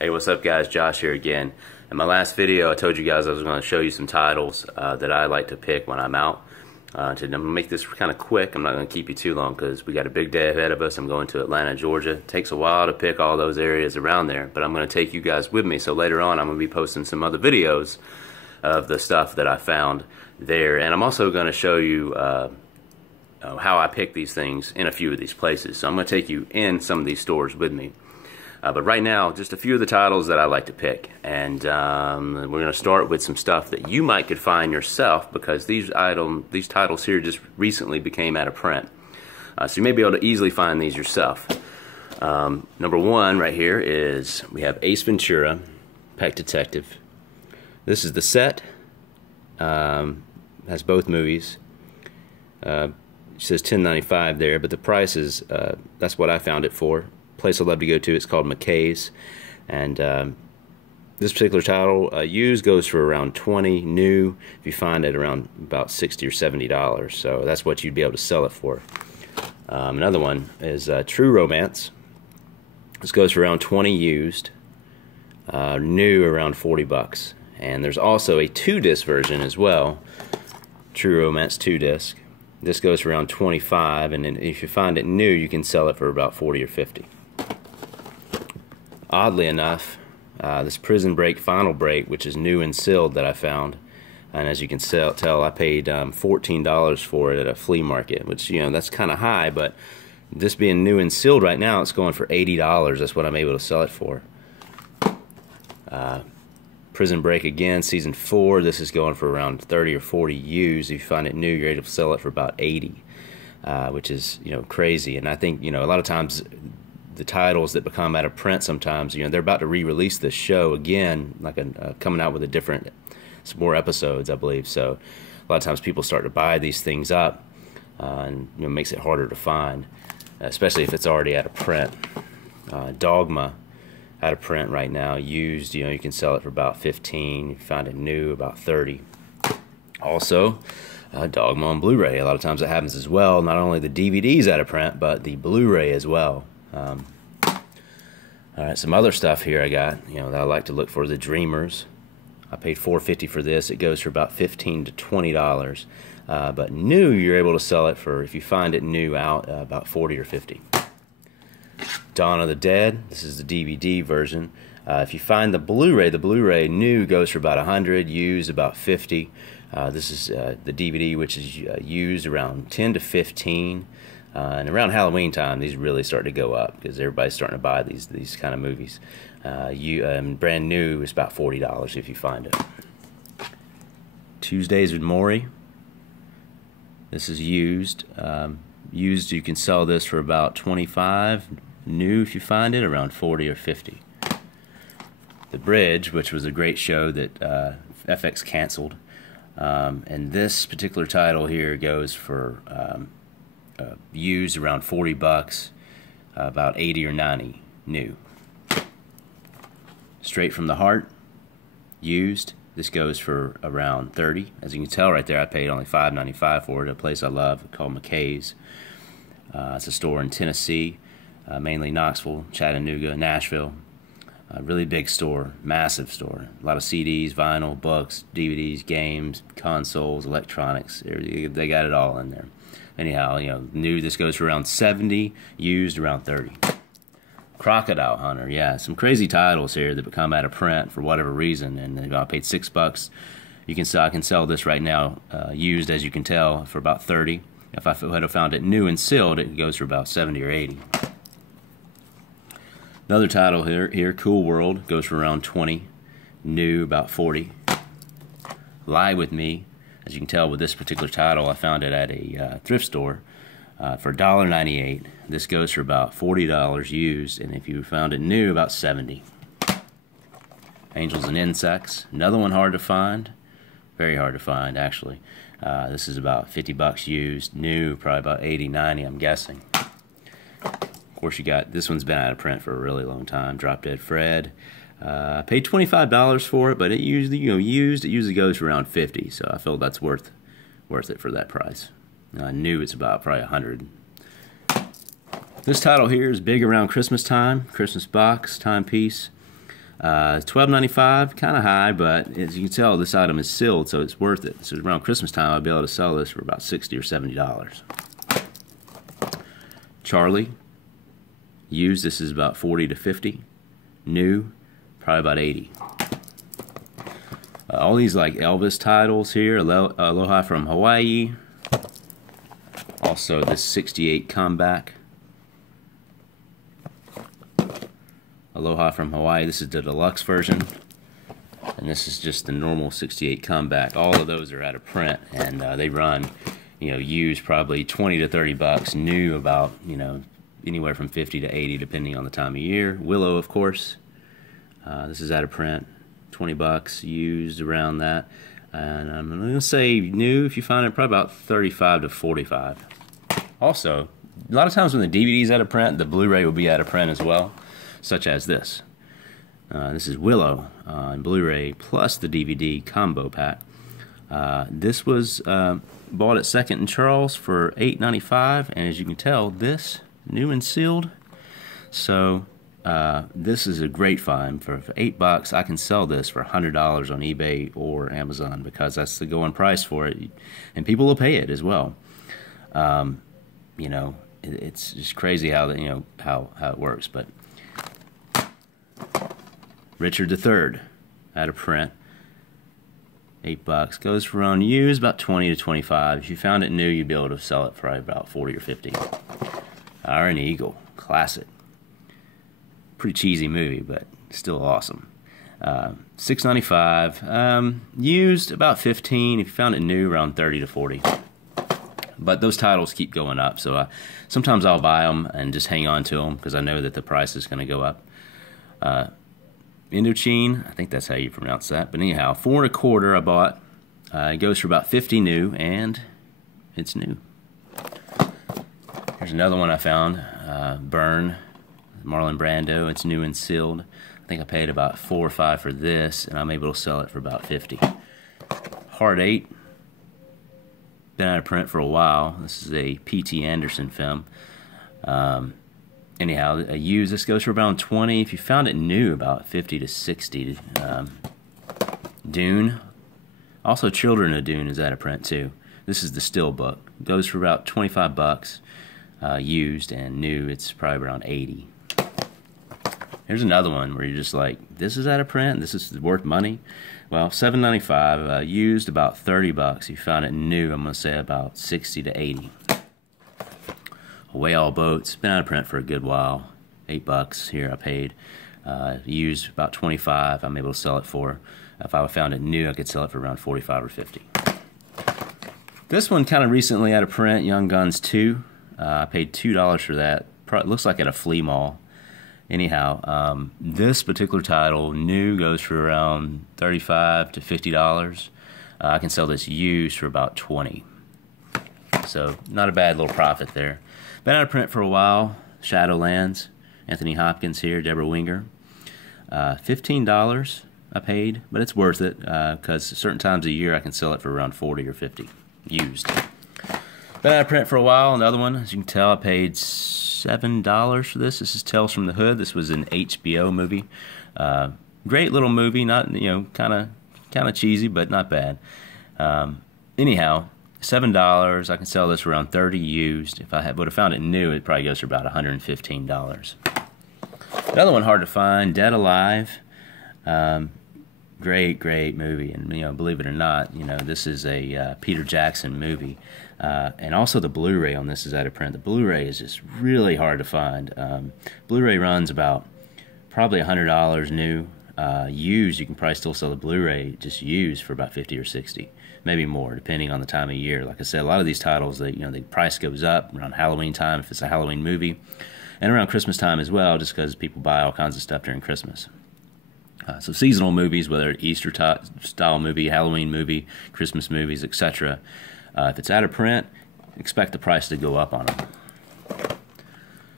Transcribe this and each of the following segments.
Hey, what's up guys? Josh here again. In my last video I told you guys I was going to show you some titles that I like to pick when I'm out. I'm going to make this kind of quick. I'm not going to keep you too long because we got a big day ahead of us. I'm going to Atlanta, Georgia. It takes a while to pick all those areas around there, but I'm going to take you guys with me. So later on I'm going to be posting some other videos of the stuff that I found there, and I'm also going to show you how I pick these things in a few of these places. So I'm going to take you in some of these stores with me. But right now, just a few of the titles that I like to pick, and we're going to start with some stuff that you might could find yourself, because these titles here just recently became out of print. So you may be able to easily find these yourself. Number one right here is, we have Ace Ventura, Pet Detective. This is the set. Has both movies. It says $10.95 there, but the price is, that's what I found it for. Place I love to go to, it's called McKay's, and this particular title used goes for around $20, new if you find it around about $60 or $70, so that's what you'd be able to sell it for. Another one is True Romance. This goes for around $20 used, new around $40, and there's also a 2-disc version as well, True Romance 2-disc. This goes for around $25, and if you find it new you can sell it for about $40 or $50. Oddly enough, this Prison Break Final Break, which is new and sealed, that I found, and as you can tell, I paid $14 for it at a flea market, which, you know, that's kind of high, but this being new and sealed right now, it's going for $80. That's what I'm able to sell it for. Prison Break again, season 4. This is going for around 30 or 40 used. If you find it new, you're able to sell it for about 80, which is, you know, crazy. And I think, you know, a lot of times the titles that become out of print, sometimes, you know, they're about to re-release this show again, like coming out with some more episodes, I believe. So a lot of times people start to buy these things up, and, you know, makes it harder to find, especially if it's already out of print. Dogma, out of print right now, used, you know, you can sell it for about 15. You find it new, about 30. Also, Dogma on Blu-ray. A lot of times it happens as well. Not only the DVDs out of print, but the Blu-ray as well. Alright, some other stuff here I got, you know, that I like to look for. The Dreamers. I paid $4.50 for this. It goes for about $15 to $20. But new, you're able to sell it for, if you find it new out, about $40 or $50. Dawn of the Dead. This is the DVD version. If you find the Blu-ray new goes for about $100, used about $50. This is the DVD, which is used around $10 to $15. And around Halloween time, these really start to go up because everybody's starting to buy these kind of movies. Brand new is about $40 if you find it. Tuesdays with Morrie. This is used. Used, you can sell this for about $25. New, if you find it, around $40 or $50. The Bridge, which was a great show that FX canceled, and this particular title here goes for used around $40, about $80 or $90 new. Straight from the Heart, used. This goes for around $30. As you can tell right there, I paid only $5.95 for it. A place I love called McKay's. It's a store in Tennessee, mainly Knoxville, Chattanooga, Nashville. A really big store, massive store. A lot of CDs, vinyl, books, DVDs, games, consoles, electronics. They got it all in there. Anyhow, you know, new, this goes for around $70, used around $30. Crocodile Hunter, yeah, some crazy titles here that become out of print for whatever reason, and I paid $6. I can sell this right now, used, as you can tell, for about $30. If I had have found it new and sealed, it goes for about $70 or $80. Another title here, Cool World, goes for around $20, new about $40. Lie With Me, as you can tell with this particular title, I found it at a thrift store for $1.98. This goes for about $40 used, and if you found it new, about $70. Angels and Insects, another one hard to find, very hard to find actually. This is about $50 used, new probably about $80, $90, I'm guessing. Of course, you got, this one's been out of print for a really long time. Drop Dead Fred. I paid $25 for it, but it usually, you know, used, it usually goes for around $50, so I feel that's worth it for that price. New, it's about probably $100. This title here is big around Christmas time, Christmas box, timepiece. $12.95, kind of high, but as you can tell, this item is sealed, so it's worth it. So around Christmas time, I'll be able to sell this for about $60 or $70. Charlie, used, this is about $40 to $50. New, probably about $80. All these like Elvis titles here, Aloha from Hawaii. Also this 68 comeback. Aloha from Hawaii, this is the deluxe version. And this is just the normal 68 comeback. All of those are out of print, and they run, used probably 20 to 30 bucks, new about, anywhere from 50 to 80 depending on the time of year. Willow, of course. This is out of print, 20 bucks, used around that. And I'm going to say new, if you find it, probably about 35 to 45. Also, a lot of times when the DVD is out of print, the Blu-ray will be out of print as well, such as this. This is Willow on Blu-ray plus the DVD combo pack. This was bought at Second and Charles for $8.95, and as you can tell, this new and sealed. So this is a great find. For $8, I can sell this for $100 on eBay or Amazon, because that's the going price for it, and people will pay it as well. It's just crazy how how it works. But Richard III, out of print, $8, goes for on used about 20 to 25. If you found it new, you'd be able to sell it for about 40 or 50. Iron Eagle, classic. Pretty cheesy movie, but still awesome. $6.95. Used about 15. If you found it new, around 30 to 40. But those titles keep going up, so sometimes I'll buy them and just hang on to them because I know that the price is going to go up. Indochine, I think that's how you pronounce that. But anyhow, $4 1/4 I bought. It goes for about 50 new, and it's new. Here's another one I found. Burn, Marlon Brando. It's new and sealed. I think I paid about $4 or $5 for this, and I'm able to sell it for about 50. Hard 8. Been out of print for a while. This is a P.T. Anderson film. Anyhow, a used, this goes for around 20. If you found it new, about 50 to 60. Dune. Also, Children of Dune is out of print too. This is the still book. Goes for about 25 bucks. Used, and new, it's probably around 80. Here's another one where you're just like, this is out of print, this is worth money. Well, $7.95, used about 30 bucks. If you found it new, I'm going to say about 60 to 80. Away All Boats, been out of print for a good while. $8 here I paid. Used about 25, I'm able to sell it for. If I found it new, I could sell it for around 45 or 50. This one kind of recently out of print, Young Guns 2. I paid $2 for that. Looks like at a flea mall. Anyhow, this particular title, new, goes for around $35 to $50. I can sell this used for about 20. So, not a bad little profit there. Been out of print for a while. Shadowlands, Anthony Hopkins here, Deborah Winger. $15 I paid, but it's worth it, because certain times of year I can sell it for around 40 or 50, used. Been out of print for a while. Another one, as you can tell, I paid $7 for this. This is Tales from the Hood. This was an HBO movie. Great little movie. Not, kind of cheesy, but not bad. Anyhow, $7. I can sell this for around 30 used. If I would have found it new, it probably goes for about $115. Another one hard to find, Dead Alive. Great movie, and believe it or not, this is a Peter Jackson movie, and also the Blu-ray on this is out of print. The Blu-ray is just really hard to find. Blu-ray runs about probably $100 new. Used, you can probably still sell the Blu-ray just used for about 50 or 60, maybe more, depending on the time of year. Like I said, a lot of these titles, the price goes up around Halloween time if it's a Halloween movie, and around Christmas time as well, just because people buy all kinds of stuff during Christmas. So seasonal movies, whether Easter style movie, Halloween movie, Christmas movies, etc. If it's out of print, expect the price to go up on them.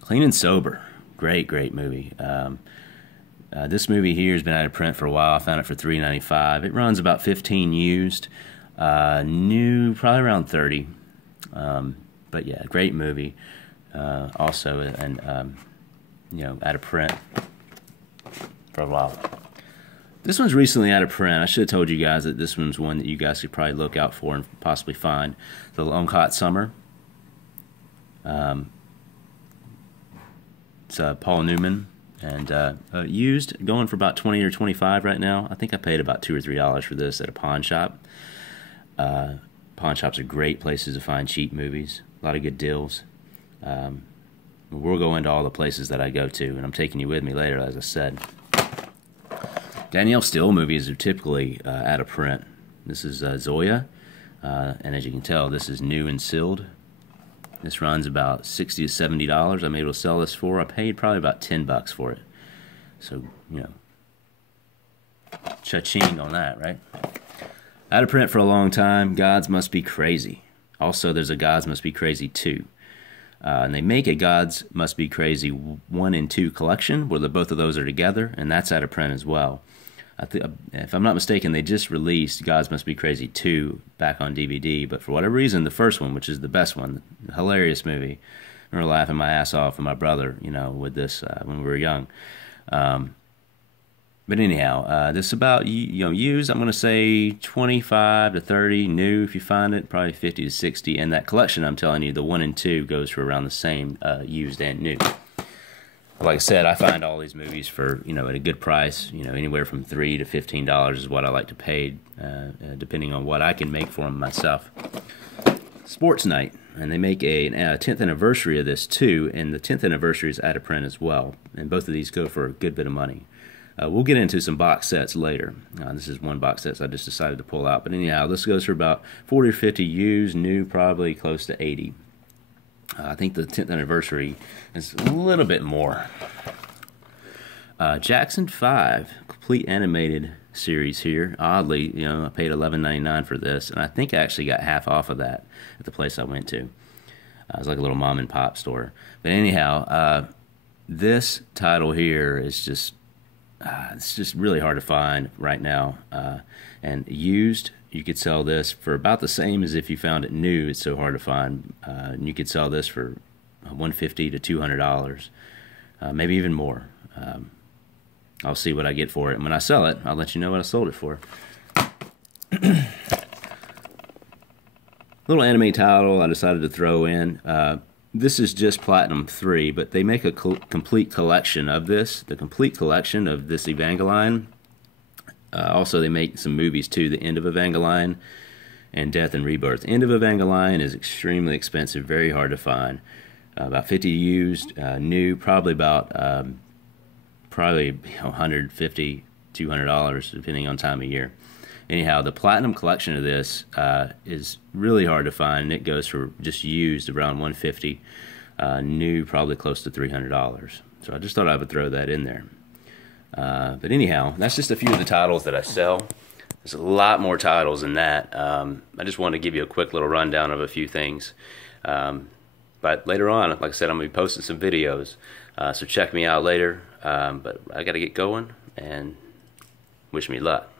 Clean and Sober, great movie. This movie here has been out of print for a while. I found it for $3.95. It runs about 15 used. New, probably around 30. But yeah, great movie. Also, and out of print for a while. This one's recently out of print. I should have told you guys that this one's one that you guys could probably look out for and possibly find. The Long Hot Summer. It's Paul Newman, and used, going for about 20 or 25 right now. I think I paid about $2 or $3 for this at a pawn shop. Pawn shops are great places to find cheap movies. A lot of good deals. We'll go into all the places that I go to, and I'm taking you with me later, as I said. Danielle Steel movies are typically out of print. This is Zoya, and as you can tell, this is new and sealed. This runs about $60 to $70. I'm able to sell this for. I paid probably about $10 for it. So, you know, cha-ching on that, right? Out of print for a long time. Gods Must Be Crazy. Also, there's a Gods Must Be Crazy 2. And they make a Gods Must Be Crazy 1 and 2 collection where both of those are together, and that's out of print as well. If I'm not mistaken, they just released Gods Must Be Crazy 2 back on DVD, but for whatever reason, the first one, which is the best one, the hilarious movie, I remember laughing my ass off with my brother, you know, with this when we were young. But anyhow, this is about, you know, used, I'm going to say 25 to 30, new if you find it, probably 50 to 60, and that collection, I'm telling you, the 1 and 2 goes for around the same, used and new. Like I said, I find all these movies for, you know, at a good price, you know, anywhere from $3 to $15 is what I like to pay, depending on what I can make for them myself. Sports Night, and they make a 10th anniversary of this too, and the 10th anniversary is out of print as well, and both of these go for a good bit of money. We'll get into some box sets later. This is one box set I just decided to pull out, but anyhow, this goes for about 40 or 50 used, new probably close to 80. I think the 10th anniversary is a little bit more. Jackson 5, complete animated series here. Oddly, you know, I paid $11.99 for this, and I think I actually got half off of that at the place I went to. It was like a little mom and pop store. But anyhow, this title here is just, it's just really hard to find right now. And used, you could sell this for about the same as if you found it new. It's so hard to find. And you could sell this for $150 to $200, maybe even more. I'll see what I get for it. And when I sell it, I'll let you know what I sold it for. Little anime title I decided to throw in. This is just Platinum 3, but they make a complete collection of this, the complete collection of this Evangelion. Also, they make some movies too, The End of Evangelion and Death and Rebirth. End of Evangelion is extremely expensive, very hard to find. About 50 used, new, probably about $150, $200, depending on time of year. Anyhow, the Platinum collection of this is really hard to find. It goes for just used around $150, new probably close to $300. So I just thought I would throw that in there. But anyhow, that's just a few of the titles that I sell. There's a lot more titles than that. I just wanted to give you a quick little rundown of a few things. But later on, like I said, I'm going to be posting some videos. So check me out later. But I got to get going, and wish me luck.